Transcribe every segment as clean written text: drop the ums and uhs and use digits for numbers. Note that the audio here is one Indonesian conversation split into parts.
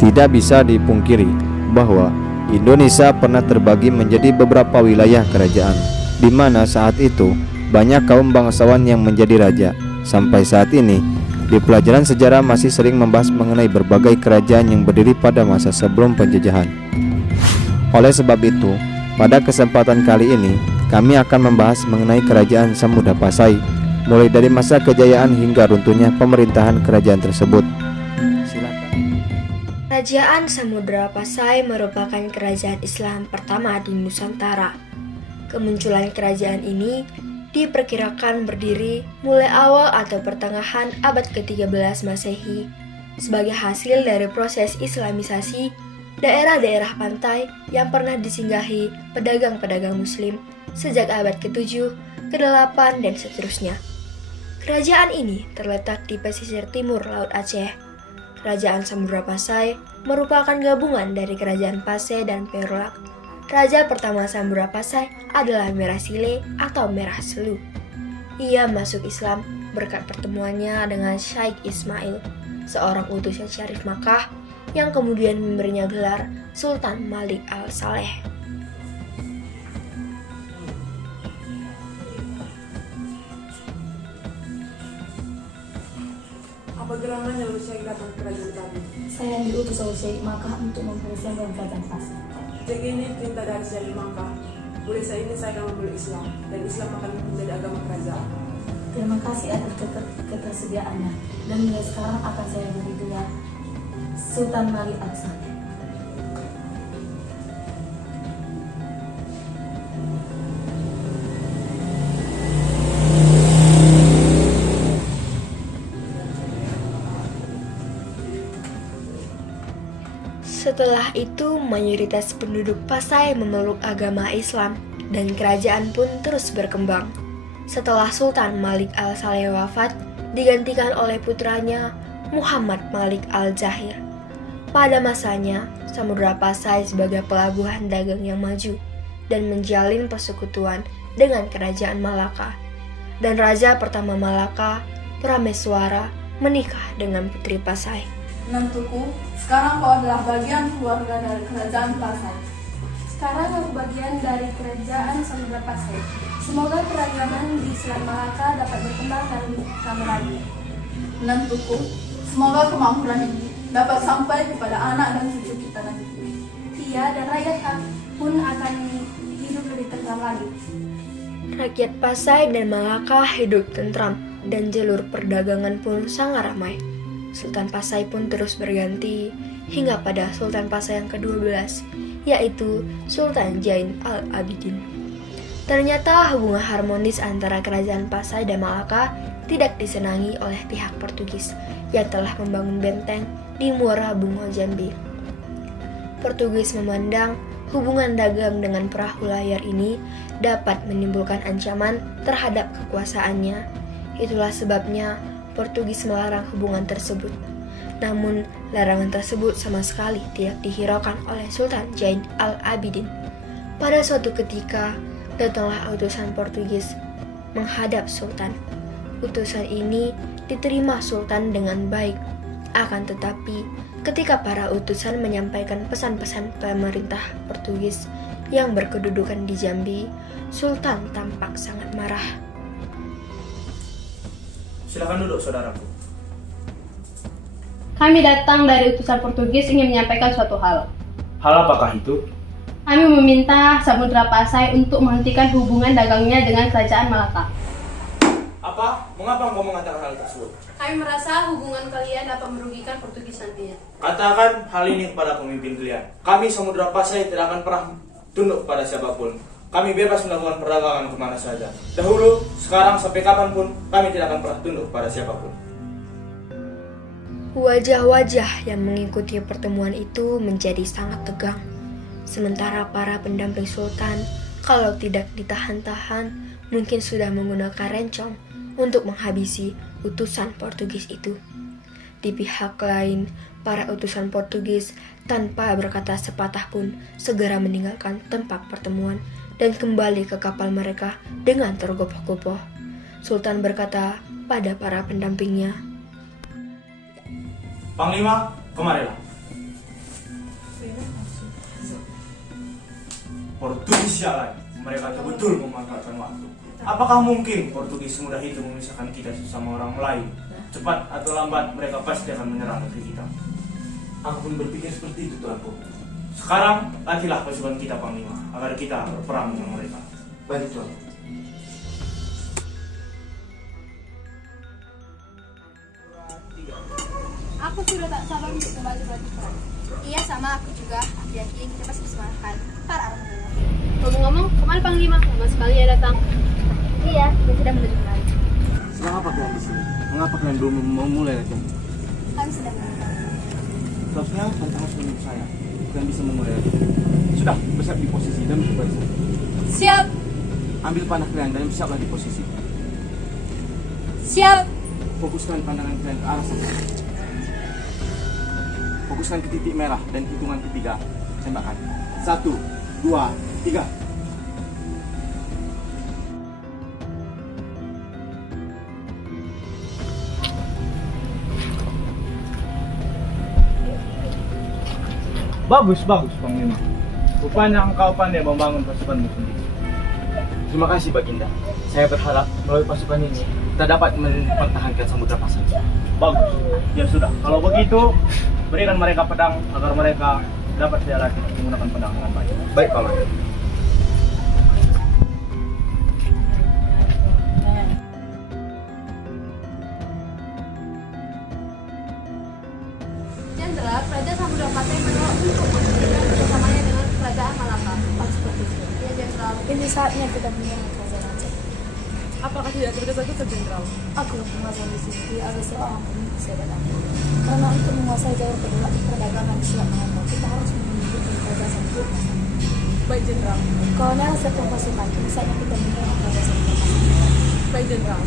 Tidak bisa dipungkiri bahwa Indonesia pernah terbagi menjadi beberapa wilayah kerajaan, di mana saat itu banyak kaum bangsawan yang menjadi raja. Sampai saat ini, di pelajaran sejarah masih sering membahas mengenai berbagai kerajaan yang berdiri pada masa sebelum penjajahan. Oleh sebab itu, pada kesempatan kali ini, kami akan membahas mengenai kerajaan Samudra Pasai, mulai dari masa kejayaan hingga runtuhnya pemerintahan kerajaan tersebut. Kerajaan Samudra Pasai merupakan kerajaan Islam pertama di Nusantara. Kemunculan kerajaan ini diperkirakan berdiri mulai awal atau pertengahan abad ke-13 Masehi sebagai hasil dari proses Islamisasi daerah-daerah pantai yang pernah disinggahi pedagang-pedagang Muslim sejak abad ke-7, ke-8, dan seterusnya. Kerajaan ini terletak di pesisir timur Laut Aceh. Kerajaan Samudra Pasai merupakan gabungan dari Kerajaan Pasai dan Perulak. Raja pertama Samudra Pasai adalah Merah Sile atau Merah Selu. Ia masuk Islam berkat pertemuannya dengan Syekh Ismail, seorang utusan Syarif Makkah yang kemudian memberinya gelar Sultan Malik Al-Saleh. Apa gerangan yang Syekh datang ke kerajaan kami? Saya diutus oleh Syekh Makkah untuk mempersiapkan kerajaan Pasai. Jadi ini perintah dari Syekh Makkah. Mulai saat ini saya akan memeluk Islam, dan Islam akan menjadi agama kerajaan. Terima kasih atas ketersediaannya, dan mulai sekarang akan saya beri gelar Sultan Malik Al-Saleh. Setelah itu, mayoritas penduduk Pasai memeluk agama Islam dan kerajaan pun terus berkembang. Setelah Sultan Malik Al-Saleh wafat, digantikan oleh putranya Muhammad Malik Al-Zahir. Pada masanya, Samudra Pasai sebagai pelabuhan dagang yang maju dan menjalin persekutuan dengan kerajaan Malaka. Dan raja pertama Malaka, Prameswara, menikah dengan putri Pasai. Menantuku, sekarang kau adalah bagian keluarga dari kerajaan Pasai. Sekarang aku bagian dari kerajaan Samudra Pasai. Semoga keragaman di Selat Malaka dapat berkembang dan kami lagi. Menantuku, semoga kemakmuran ini dapat sampai kepada anak dan cucu kita nanti. Iya, dan rakyat pun akan hidup lebih tentram lagi. Rakyat Pasai dan Malaka hidup tentram dan jalur perdagangan pun sangat ramai. Sultan Pasai pun terus berganti hingga pada Sultan Pasai yang ke-12, yaitu Sultan Zain Al-Abidin. Ternyata hubungan harmonis antara kerajaan Pasai dan Malaka tidak disenangi oleh pihak Portugis yang telah membangun benteng di Muara Bungo Jambi. Portugis memandang hubungan dagang dengan perahu layar ini dapat menimbulkan ancaman terhadap kekuasaannya. Itulah sebabnya Portugis melarang hubungan tersebut. Namun, larangan tersebut sama sekali tidak dihiraukan oleh Sultan Zain Al-Abidin. Pada suatu ketika, datanglah utusan Portugis menghadap Sultan. Utusan ini diterima Sultan dengan baik. Akan tetapi, ketika para utusan menyampaikan pesan-pesan pemerintah Portugis yang berkedudukan di Jambi, Sultan tampak sangat marah. Silakan duduk, saudaraku. Kami datang dari utusan Portugis ingin menyampaikan suatu hal. Hal apakah itu? Kami meminta Samudra Pasai untuk menghentikan hubungan dagangnya dengan kerajaan Malaka. Apa? Mengapa engkau mengatakan hal tersebut? Kami merasa hubungan kalian dapat merugikan Portugis nantinya. Katakan hal ini kepada pemimpin kalian. Kami Samudra Pasai tidak akan pernah tunduk pada siapapun. Kami bebas melakukan perdagangan kemana saja. Dahulu, sekarang, sampai kapanpun, kami tidak akan pernah tunduk pada siapapun. Wajah-wajah yang mengikuti pertemuan itu menjadi sangat tegang. Sementara para pendamping sultan, kalau tidak ditahan-tahan, mungkin sudah menggunakan rencong untuk menghabisi utusan Portugis itu. Di pihak lain, para utusan Portugis tanpa berkata sepatah pun segera meninggalkan tempat pertemuan dan kembali ke kapal mereka dengan tergopoh-gopoh. Sultan berkata pada para pendampingnya, Panglima, kemarilah. Portugis jalan, mereka betul memanfaatkan waktu. Apakah mungkin Portugis semudah itu memisahkan kita sesama orang Melayu? Cepat atau lambat mereka pasti akan menyerang negeri kita. Aku pun berpikir seperti itu, Tuanku. Sekarang latihlah pasukan kita, Panglima, agar kita berperang dengan mereka. Baik, Tuan. Aku sudah tak sabar untuk kembali ke perang. Iya, sama aku juga. Aku yakin kita pasti bisa mengalahkan para orang tua. Ngomong-ngomong, kemana Panglima? Lama sekali ya datang. Iya, dia sudah menuju kembali. Sedang apa kalian di sini? Mengapa kalian belum memulai latihan? Kami sedang menunggu. Seharusnya tantangan sudah menurut saya. Kalian bisa memulai latihan. Sudah, bersiap di posisi dan berbaris. Siap! Ambil panah kalian dan bersiaplah di posisi. Siap! Fokuskan pandangan kalian ke arah sana. Fokuskan ke titik merah dan hitungan ketiga. Tembakan. 1, 2, 3. Bagus, Panglima. Rupanya engkau pandai membangun pasukanmu sendiri. Terima kasih, Baginda. Saya berharap melalui pasukan ini kita dapat mempertahankan Samudra Pasai. Bagus. Ya sudah, kalau begitu berikan mereka pedang agar mereka dapat dilatih menggunakan pedang dengan baik. Baik, Paman. Jenderal, Kerajaan Samudra Pasai menolak untuk menghentikan kerjasamanya dengan Kerajaan Malaka. Pas seperti itu. Ya, Jenderal. Ini saatnya kita menyerang Kerajaan Aceh. Apakah tidak tergesa-gesa, Jenderal? Aku menguasai di sini ada seorang pemimpin saya datang. Karena untuk menguasai jalur perdagangan di Selat Malaka, kita harus memiliki kerajaan Samudra Pasai. Baik, Jenderal. Kolonel satu pasukan, misalnya kita menyerang kerajaan Samudra Pasai. Baik, Jenderal.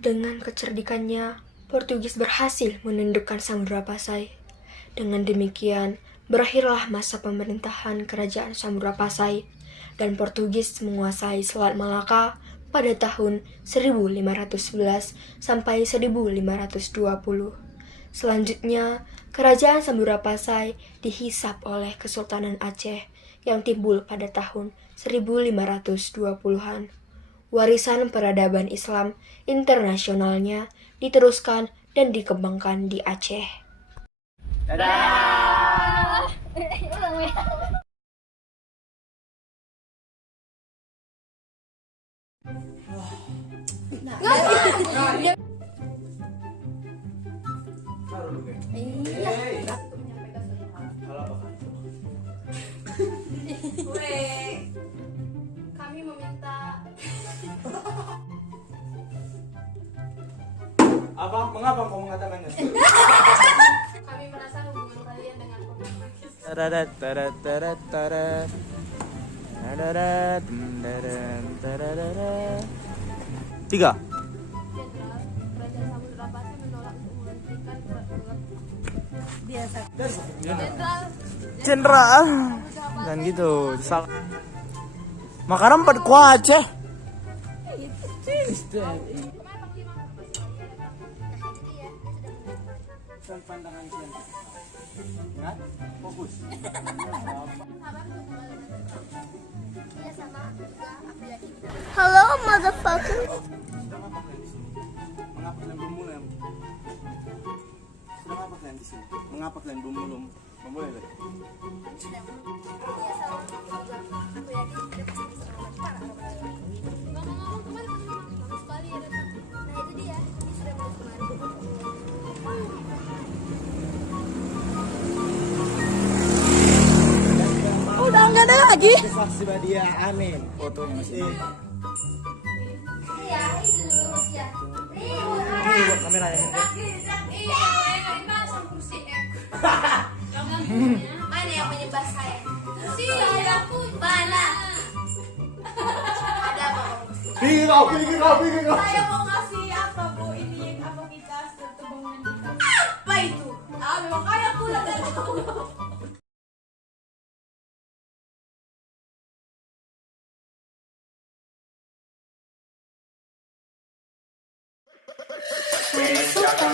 Dengan kecerdikannya, Portugis berhasil menundukkan Samudra Pasai. Dengan demikian, berakhirlah masa pemerintahan Kerajaan Samudra Pasai dan Portugis menguasai Selat Malaka pada tahun 1511 sampai 1520. Selanjutnya, Kerajaan Samudra Pasai dihisap oleh Kesultanan Aceh yang timbul pada tahun 1520-an. Warisan peradaban Islam internasionalnya diteruskan dan dikembangkan di Aceh. Kami meminta Apa? Mengapa kau mengatakannya? kami merasa hubungan kalian dengan Portugis. Tiga. Jenderal, Kerajaan Samudra Pasai menolak untuk menghentikan peraturan. Jenderal, Jenderal. Dan gitu. Salah. Makanan pada kuah Aceh. Pandangan kalian. Ingat, fokus. Halo, motherfucker. Sedang apa kalian di sini? Mengapa kalian belum mulai? Sedang apa kalian? di sini. Mengapa kalian belum memulai lagi? Iya sama aku yakin kita pasti bisa melakukan para orang. Ngomong-ngomong kemarin bagus sekali ya datang. Nah itu dia sudah mulai kemarin. Udah nggak ada lagi. Saksi dia, amin. Fotonya masih. Iya itu lurus ya. Ini buat kamera ya. Mana yang menyebar saya? Saya pun mana? Ada apa? Pinggir kau. Saya mau ngasih apa bu? Ini apa kita satu bangunan kita? Apa itu? Ah memang kaya pula dari itu. Suka